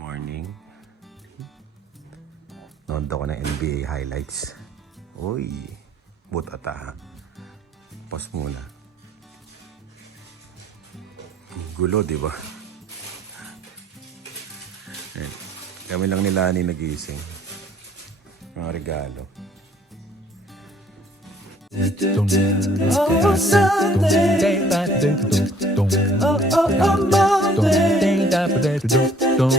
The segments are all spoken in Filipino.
Morning. Nood ako ng NBA highlights. Uy, butata ha. Pause muna. Gulo, di ba? Kami lang nila ni nagising. Mga regalo. Oh, Sunday. Oh, Monday. Oh, Tuesday. Oh,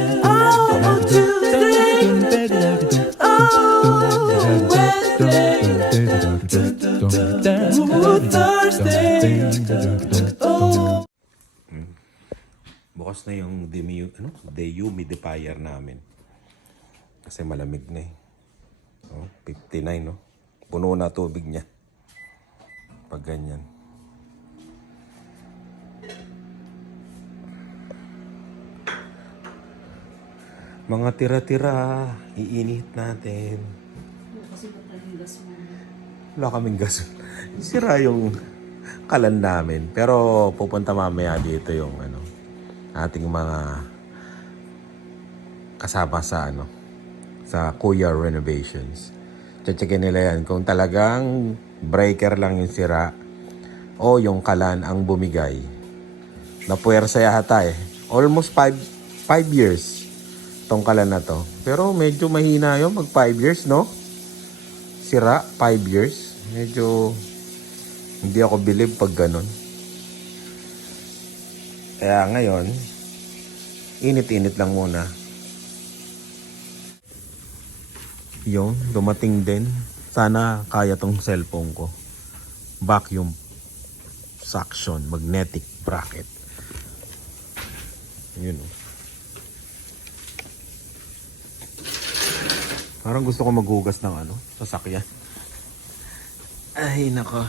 Wednesday. Oh, Thursday. Oh. Bukas na yung dehumidifier namin. Kasi malamig na eh. Oh, 59, no? Puno na tubig niya. Pag ganyan. Mga tira-tira, iinit natin. Kasi ba't tayong gas mo? Wala kaming gas. Sira yung kalan namin. Pero pupunta mamaya dito yung ating mga kasama sa Kuya Renovations. Check nila yan kung talagang breaker lang yung sira o yung kalan ang bumigay. Napuwersa yata eh. Almost 5 years tong kalan na to. Pero medyo mahina yun mag 5 years, no? Sira, 5 years. Medyo hindi ako believe pag ganun. Kaya ngayon, init-init lang muna. Yung dumating din. Sana kaya tong cellphone ko. Vacuum suction, magnetic bracket. Yun o. Parang gusto ko maghugas ng sasakyan. Ay, nako.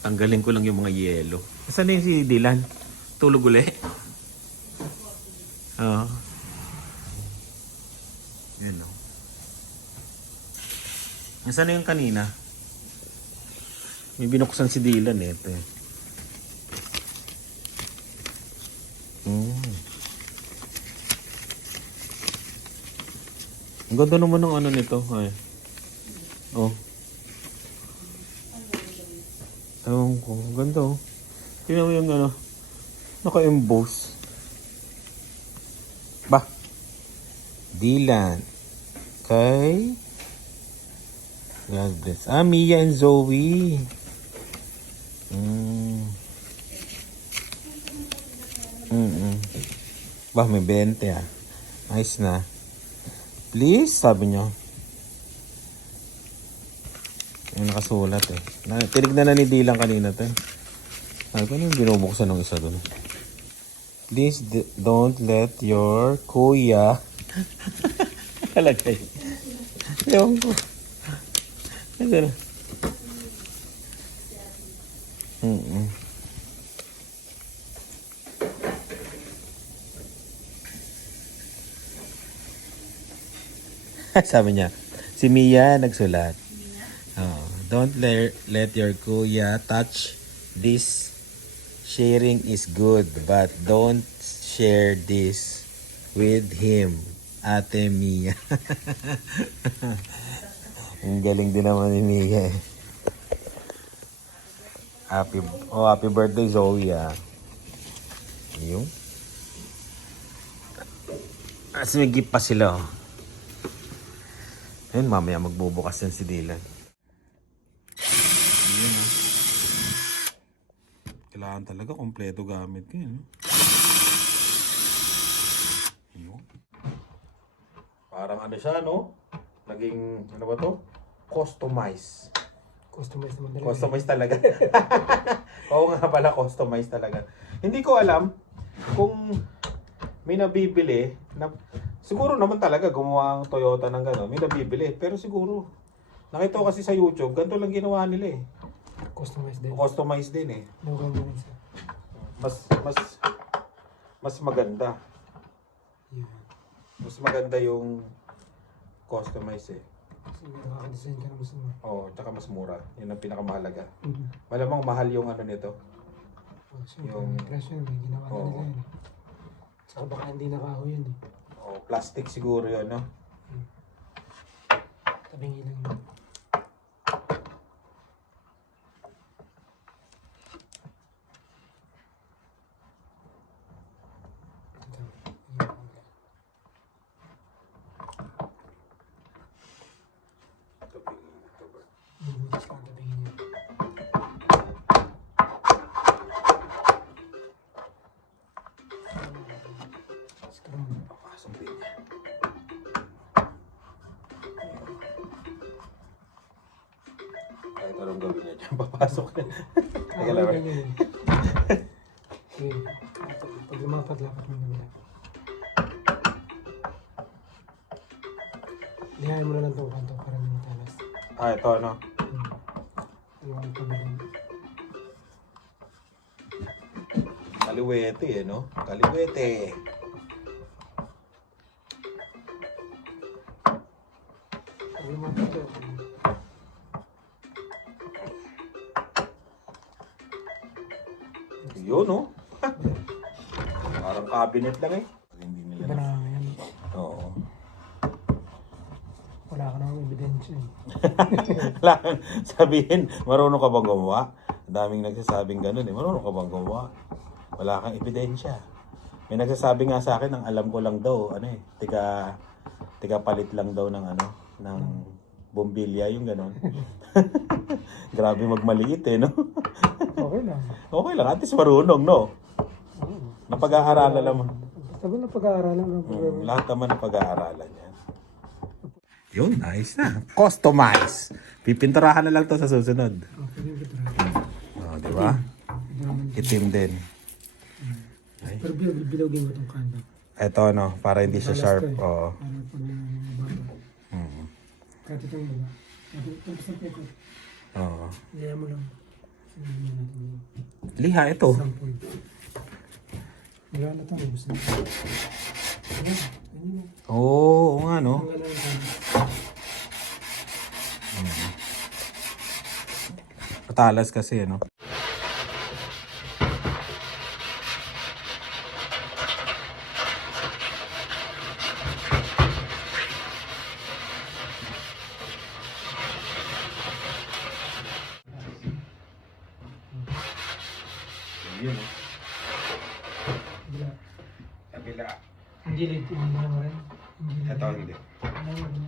Tanggalin ko lang yung mga yelo. Saan na yung si Dylan? Tulog uli? Oo. Yan o. Saan na yung kanina? May binuksan si Dylan eh. Ito eh. Ang ganda naman ng nito. Ay. Oh. Ewan ko. Ang ganda oh. Tingnan mo yung naka-emboss. Bah. Dylan. Okay. God bless. Mia and Zoe. Bah, may 20 ah. Nice na. Please, sabi nyo. Yung nakasulat eh. Tinignan na ni Dylan kanina to eh. Ano yung binubuksan ng isa doon? Please don't let your kuya kalagay. Ewan ko. Ano na? Sabi niya, si Mia nagsulat. Oh, don't let your kuya touch this. Sharing is good, but don't share this with him. Ate Mia. Ang galing din naman ni Mia eh. Happy birthday Zoe ah. Yung? May gift pa sila oh. Ayun, mamaya magbubukas yan si Dylan. Ayun ha. Kailangan talaga kompleto gamit ko yun. Ayun. Parang siya no? Naging, ba to? Customize. Customize naman talaga. Customize talaga. Oo nga pala, customize talaga. Hindi ko alam kung may nabibili na siguro naman talaga gumawa ang Toyota ng gano'n. May nabibili. Pero siguro, nakita ko kasi sa YouTube, ganito lang ginawa nila eh. Customize din. Customize din eh. Local din siya. Mas maganda. Yan. Mas maganda yung customize eh. Kasi may nakaka-design ka na mas naman. Oo, tsaka mas mura. Yun ang pinakamahalaga. Mm-hmm. Malamang mahal yung nito. Siyempre, may presyo yun. May ginawa na nila yun. Tsaka baka hindi nakaho yun eh. Oh, plastic siguro yun, no? Tabingi lang yun. Ito. Ayan. Bubutas ka ang tabingi niya. Screw mo. Papasok din niya. Kahit anong gawin niya dyan, papasok na. Teka lang. Ganyan yun. Sige. Ito, pag lumapat-lapat mo naman. Lihain mo na lang itong kanto para hindi matalas. Ah, ito ano? Iwan ko bilhin. Kaliwete eh, no? Kaliwete. Pag lumapat ito, Yun, no? Parang cabinet lang eh. Hindi iba nila. na nga yan. Oo. Wala ka namang ebidensya eh. Lang sabihin, marunong ka bang gumawa? Ang daming nagsasabing ganun eh. Marunong ka bang gumawa? Wala kang ebidensya. May nagsasabi nga sa akin, ang alam ko lang daw, ano eh, tiga palit lang daw ng ano, ng bombilya, yung ganun. Grabe magmaliit eh, no? Okay lang. Okay lang, at least marunong, no? Oo. Napag-aaralan naman. Basta ba na pag-aaralan ng problema? Lahat naman ang pag-aaralan yan. Yun, ayos na. Customize. Pipinturahan na lang to sa susunod. Okay, yung gitra. Oh, di ba? Itim din. Pero bilogin mo itong kanda. Ito, no, para hindi siya sharp. Oo. Para pag nababa. Mm. Kahit itong baba. Kahit itong basta peko. Oo. Liha mo lang. Sinabi mo natin yun. Liha ito. Sample. Wala na itong ubus na. Ayan. Ganyan lang. Oo, nga, no? Ang gano'n ang kanda. Patalas kasi, no? Yun, no? Bila. Kabila. Ang gilid, hindi mo rin. Ang gilid. Ito, hindi. Ano mo rin.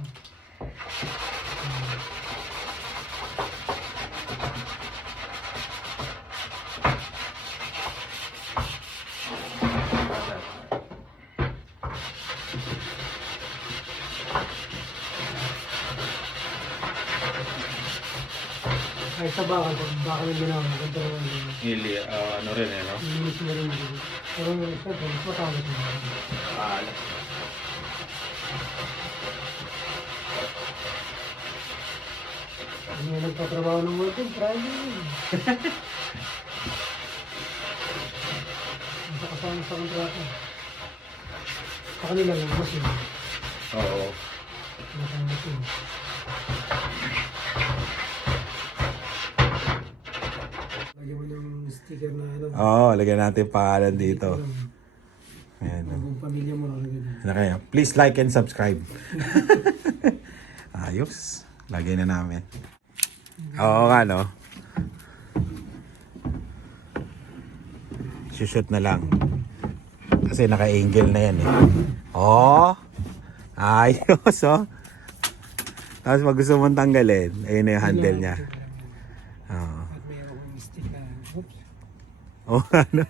Ay, sa bakal, bakal yung ginawa. Ganito naman yun. Ili, ano rin, eh, no? Ilinis mo rin yun. Pero syempre, mas matalas mo. Paalas. Ano yung nagtatrabaho ng welding, try mo yun. Ang kasama sa kontrata. Sa kanila yung machine. Oo. Yung machine. Lagyan mo ng sticker na ano. Oo, lagyan natin pangalan dito. Ayan. Ang buong pamilya mo nakalagay dito. Ano kaya? Please like and subscribe. Ayos. Lagay na namin. Oo nga, no? Shoot na lang. Kasi naka-angle na yan, eh. Oh! Ayos, oh. Tapos pag gusto mong tanggalin, ayun na yung handle niya. Oo. At mayroon akong stick na, oops, Oh, ano?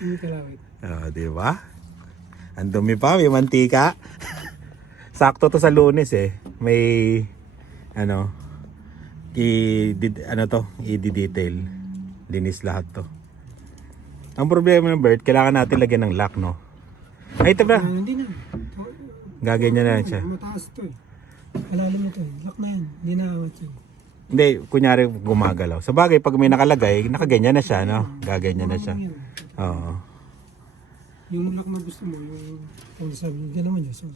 hindi kalawit. Oh, di ba? Ang dumi pa, may mantika. Sakto to sa Lunes eh. May ano i-detail. Linis lahat to. Ang problema ng Bert, kailangan natin lagyan ng lock, no? Ay, ito ba? Hindi na. Gaganyan na siya. Mataas to eh. Malalim ito eh. Lock na yan. Hindi na awat yun. Hindi, kunyari gumagalaw. Sa bagay, pag may nakalagay, nakaganyan na siya, no? Gaganyan na siya. Oo. Yung lock na gusto mo, yung kung sabi, hindi naman yun. So,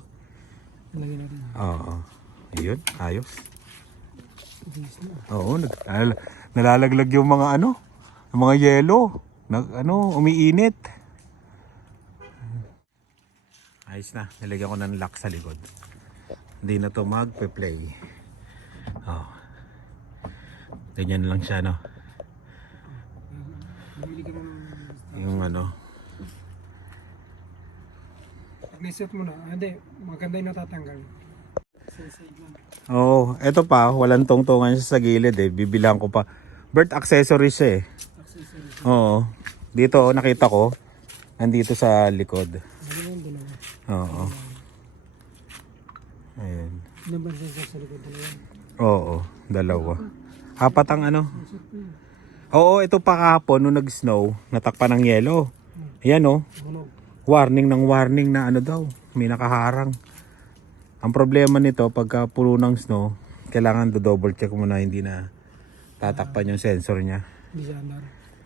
nalagyan natin. Oo. Ayun, ayos. Bilis na. Oo, nalalaglag yung mga ano, yung mga yelo. Umiinit. Ayos na. Nilagyan ko ng lock sa likod. Hindi na to magpe-play. Oh. Ganyan lang siya, no? Bumili ka ng Yung ano. pag naisip mo na, hindi, maganda yung natatanggal. Sa side lang. Oo. Eto pa. Walang tungtungan siya sa gilid eh. Bibilang ko pa. Bird accessories siya eh. Accessory. Oo. Dito nakita ko. Nandito sa likod. Ano yung dalawa? Oo. Ayan. Ilan ba sensor sa likod dalawa? Oo. Dalawa. Apat ang ano. Sensor po yun. Oo, ito pa kahapon nung nag-snow, natakpan ng yelo. Ayan oh, Ano? warning ng warning na ano daw, may nakaharang. Ang problema nito, pagka puno ng snow, kailangan do-double check mo na hindi na tatakpan yung sensor niya. Hindi siya andar.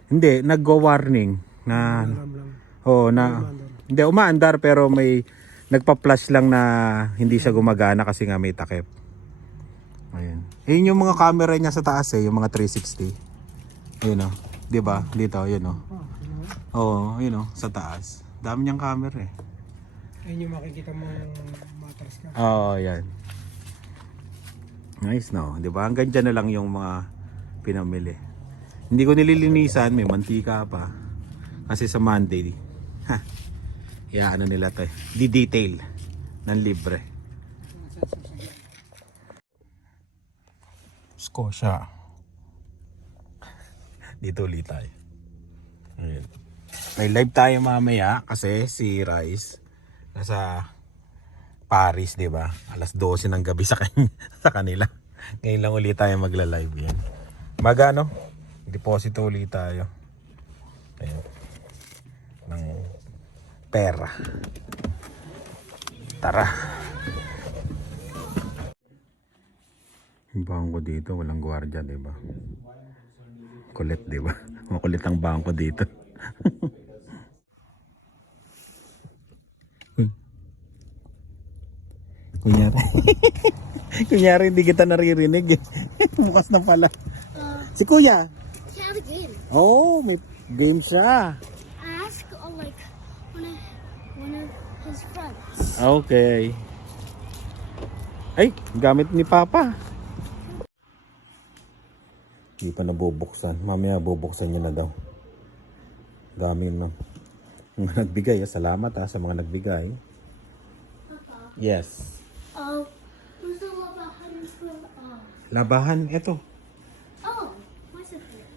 Hindi, naggo-warning na, Alam lang. oh, na, hindi, umaandar pero may, nagpa-flash lang na hindi siya gumagana kasi nga may takip. Ayun. Ayun yung mga camera niya sa taas eh, yung mga 360. Ayun oh, di ba? Dito, yun oh. Ah, ano? Oo, yun oh, sa taas. Dami niyang camera eh. Ayun yung makikita mo matras ka. Oo, yan. Nice no, di ba? Hanggang dyan na lang yung mga pinamili. Hindi ko nililinisan, may mantika pa. Kasi sa Monday, ha, ano nila to eh. Di-detail ng libre. Scotia. Dito ulit tayo. Ayan. May live tayo mamaya kasi si Rice nasa Paris, 'di ba? Alas 12 ng gabi sa sa kanila. Ngayon lang ulit tayo magla-live 'yan. Magano? Deposito ulit tayo. Ayan. Ng pera. Tara. Yung bangko dito, walang gwardiya, 'di ba? Kulit, di ba? Makulit ang bangko dito. Kunyari. Kunyari hindi kita naririnig eh. Bukas na pala. Si Kuya. He had a game. Oh, may game siya. Ask like one of his friends. Okay. Ay, gamit ni Papa. Hindi pa nabubuksan. Mamaya bubuksan niya na daw. Dami na. Mga nagbigay. Salamat sa mga nagbigay. Yes. Where's the labahan from? Labahan, eto. What's it here?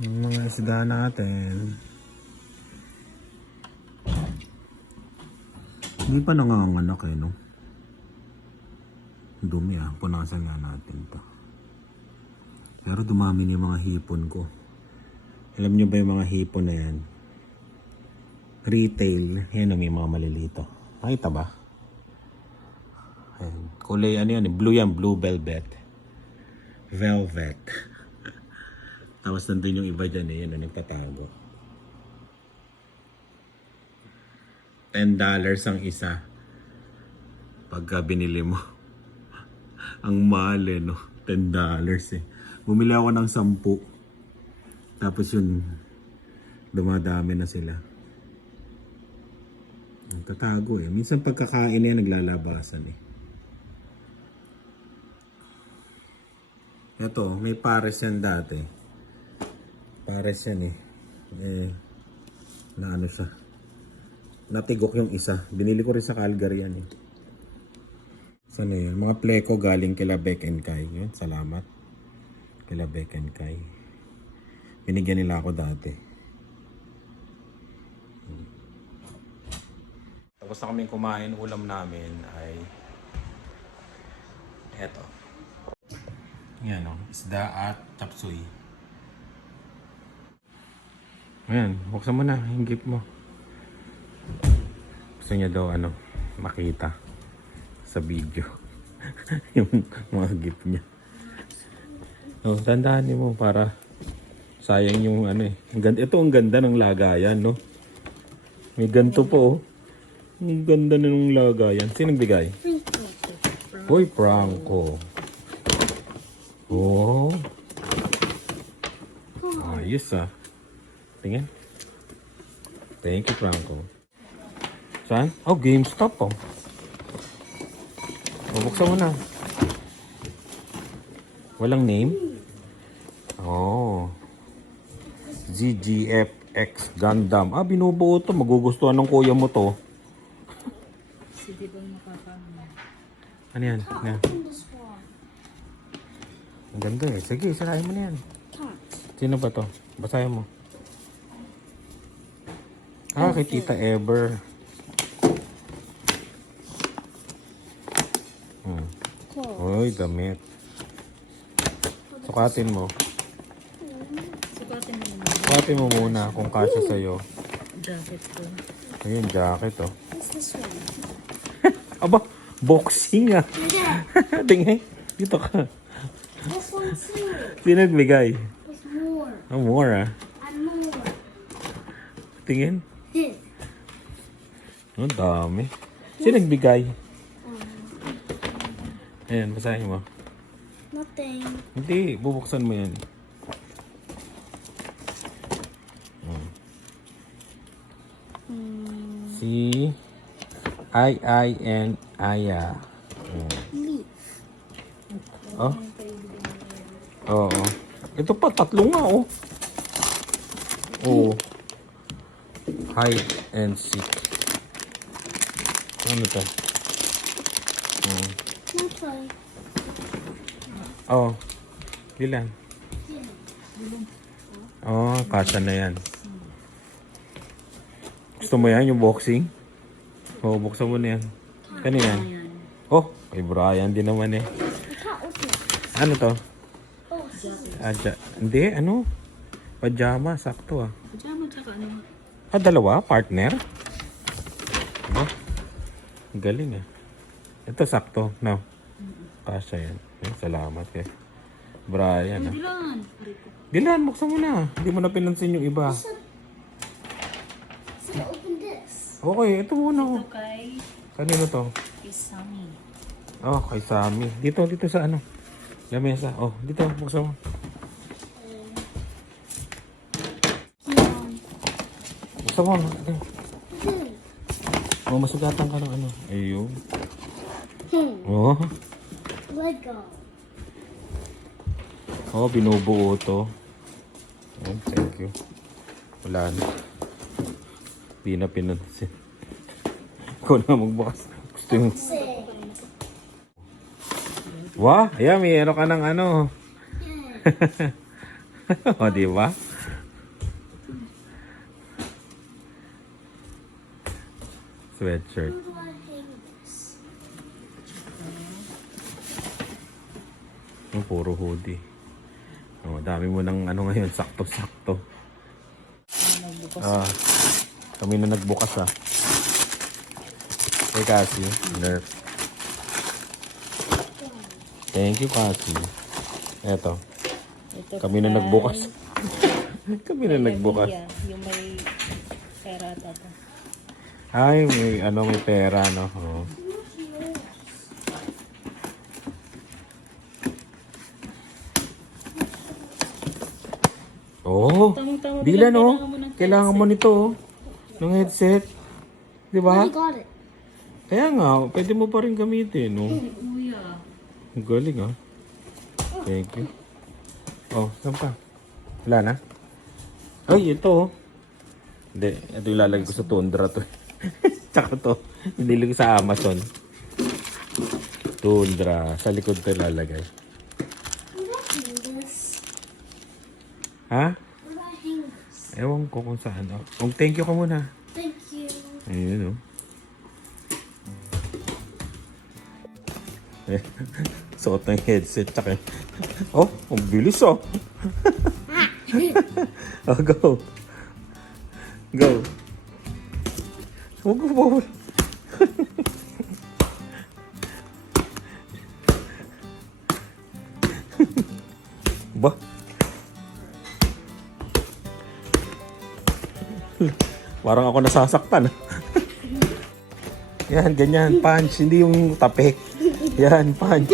Yung mga isda natin. Hindi pa nanganganak eh, no? Dumi punasan nga natin to. Pero dumami na yung mga hipon ko. Alam nyo ba yung mga hipon na yan? Retail. Yan may mga malilito. Nakita ba? Ayan. Kulay ano yan? Blue yan. Blue velvet. Velvet. Tapos nandun yung iba dyan eh. Yan nagtatago. $10 ang isa. Pagka binili mo. Ang mahal eh, no? $10 eh. Bumili ako ng 10. Tapos yun, dumadami na sila. Nagtatago eh. Minsan pagkakain eh, naglalabasan eh. Ito, may pares yan dati. Pares yan eh. Na ano siya. Natigok yung isa. Binili ko rin sa Calgary yan eh. Sana yun? Mga pleko galing kila Beck and Kai. Yun, salamat. Kila Beck and Kai. Binigyan nila ako dati. Tapos na kaming kumain. Ulam namin ay eto. Yan o. Isda at chapsuy. Ayan. Buksan mo na. Yung gift mo. Gusto niya daw makita sa video yung mga gift niya. Tandaan mo para sayang yung ito ang ganda ng lagayan, no? May ganto po ang ganda na ng lagayan. Sinong bigay? Boy Franco. Oh, ayos tingin. Thank you, Franco. Saan? Oh, GameStop oh. Bubuksan mo na. Walang name? Oh. ZGFX Gundam. Ah, binubuo to. Magugustuhan ng kuya mo to. Sige bang makakano? Ano yan? Yan. Open this one. Ang ganda eh. Sige, sarayin mo na yan. Can't. Sino ba to? Basahin mo. Ah, kay Tita Ever. Uy, damit. Sukatin mo. Sukatin mo naman. Sukatin mo muna kung kasya sa'yo. Jacket ko. Ayun, jacket oh. What's this one? Aba, boxing ah. Yeah. Tingin, dito ka. This one too. Sino nagbigay? There's more. Oh, more ah. And more. Tingin. Here. Ang dami. Sino nagbigay? Ayan, basahin mo. Nothing. Hindi, bubuksan mo yan. Si I-I-N Aya. Leaf. Oh? Oo. Ito pa, tatlo nga oh. Oh. Hide and seek. Ano to? Not toy. Oh. Ilan? Oh, kasya na yan. Gusto mo yan, yung boxing? Oh, buksan mo na yan. Kanina yan? Ayan. Oh, kay Brian din naman eh. I can't open it. Ano to? Oh, scissors. Hindi, ano? Pajama, sakto ah. Pajama tsaka ano. Ah, dalawa? Partner? Diba? Galing ah. Ito sakto, no? Kasya yan. Eh, salamat kay Brian ah. Dilan. Dilan, buksan mo na. Hindi mo na pinansin yung iba. So open this. Okay, ito muna oh. Ito kay Kanino to? Isami. Oh, kay Sammy. Dito sa ano? Lamesa. Oh, dito, buksan mo. Buksan mo. Okay. Oh, masugatan ka ng ano. Ayun. Oh. Lego. Oh, binubuo to. Oh, thank you. Wala na. Di na pinansin. Ikaw na magbukas. Gusto yung... Say. Wah, ayan, mayroon ka ng ano. O, di ba? Sweatshirt. Who do I hang this? Yung puro hoodie. Oh, dami mo ng ano ngayon, sakto-sakto. Ah, kami na nagbukas ah. Hey Cassie, Nerf. Thank you Cassie. Eto, Ito kami na nagbukas. Kami na nagbukas. Yung may pera at ito. Ay, may pera no. Oh. Oh, Tamang-tama, Dylan oh. kailangan mo ng Kailangan mo nito oh. Ng headset. Di ba? I got it. Kaya nga, pwede mo pa rin gamitin no. Kuya. Ang galing ah. Thank you. Oh, saan pa? Wala na? Ay, ito oh. Hindi, ito ilalagay ko sa Tundra to. Tsaka to, hindi ko sa Amazon. Tundra, sa likod to ilalagay. Who do I hang this? Ha? Who do I hang this? Ewan ko kung saan. Oh, thank you ka muna. Thank you. Ayun oh. Suot ng headset tsaka. Oh, ang bilis oh. Oh, go. Go. Huwag mo bawal. Ba? Parang ako nasasaktan. Yan, ganyan. Punch. Hindi yung tapik. Yan, punch.